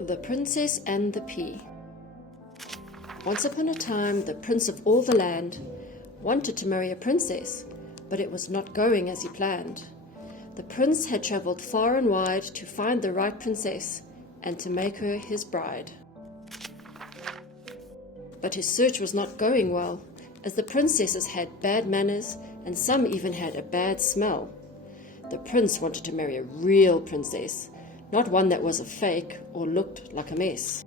The Princess and the Pea. Once upon a time, the prince of all the land wanted to marry a princess, but it was not going as he planned. The prince had travelled far and wide to find the right princess and to make her his bride. But his search was not going well, as the princesses had bad manners and some even had a bad smell. The prince wanted to marry a real princess, not one that was a fake or looked like a mess.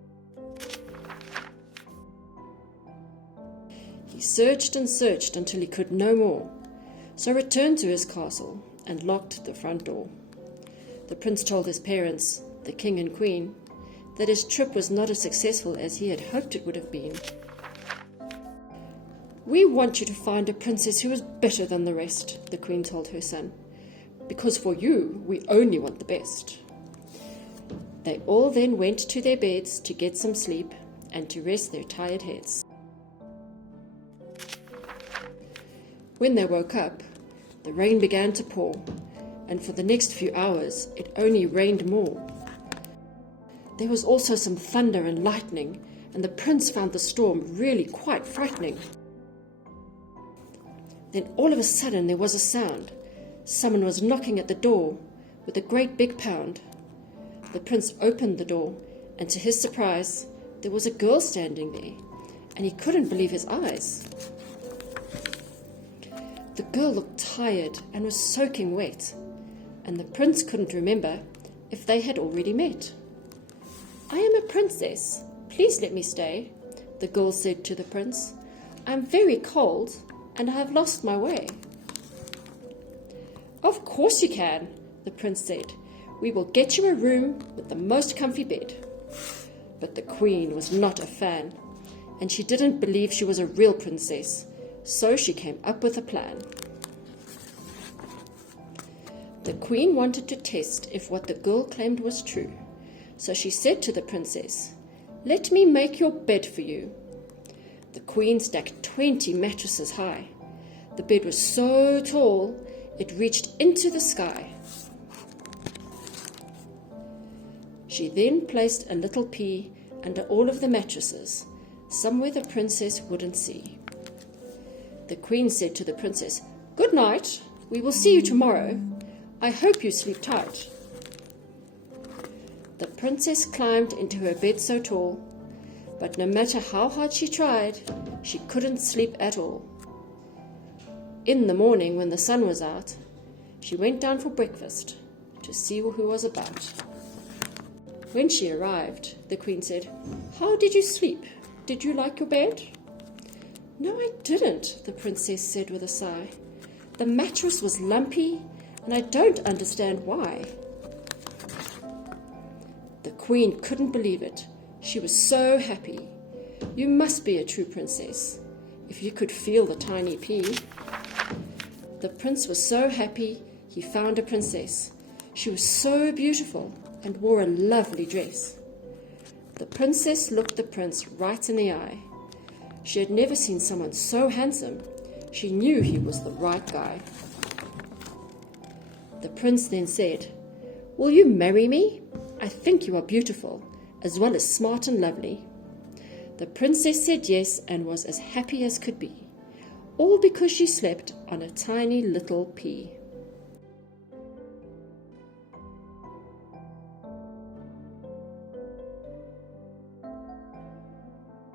He searched and searched until he could no more, so returned to his castle and locked the front door. The prince told his parents, the king and queen, that his trip was not as successful as he had hoped it would have been. "We want you to find a princess who is better than the rest," the queen told her son, "because for you we only want the best." They all then went to their beds to get some sleep and to rest their tired heads. When they woke up, the rain began to pour, and for the next few hours it only rained more. There was also some thunder and lightning, and the prince found the storm really quite frightening. Then all of a sudden there was a sound. Someone was knocking at the door with a great big pound. The prince opened the door, and to his surprise, there was a girl standing there, and he couldn't believe his eyes. The girl looked tired and was soaking wet, and the prince couldn't remember if they had already met. "I am a princess. Please let me stay," the girl said to the prince. "I am very cold, and I have lost my way." "Of course you can," the prince said. "We will get you a room with the most comfy bed." But the queen was not a fan, and she didn't believe she was a real princess, so she came up with a plan. The queen wanted to test if what the girl claimed was true, so she said to the princess, "Let me make your bed for you." The queen stacked 20 mattresses high. The bed was so tall, it reached into the sky. She then placed a little pea under all of the mattresses, somewhere the princess wouldn't see. The queen said to the princess, "Good night, we will see you tomorrow. I hope you sleep tight." The princess climbed into her bed so tall, but no matter how hard she tried, she couldn't sleep at all. In the morning, when the sun was out, she went down for breakfast to see who was about. When she arrived, the queen said, "How did you sleep? Did you like your bed?" "No, I didn't," the princess said with a sigh. "The mattress was lumpy, and I don't understand why." The queen couldn't believe it. She was so happy. You must be a true princess, if you could feel the tiny pea. The prince was so happy he found a princess. She was so beautiful and wore a lovely dress. The princess looked the prince right in the eye. She had never seen someone so handsome. She knew he was the right guy. The prince then said, "Will you marry me? I think you are beautiful, as well as smart and lovely." The princess said yes and was as happy as could be, all because she slept on a tiny little pea.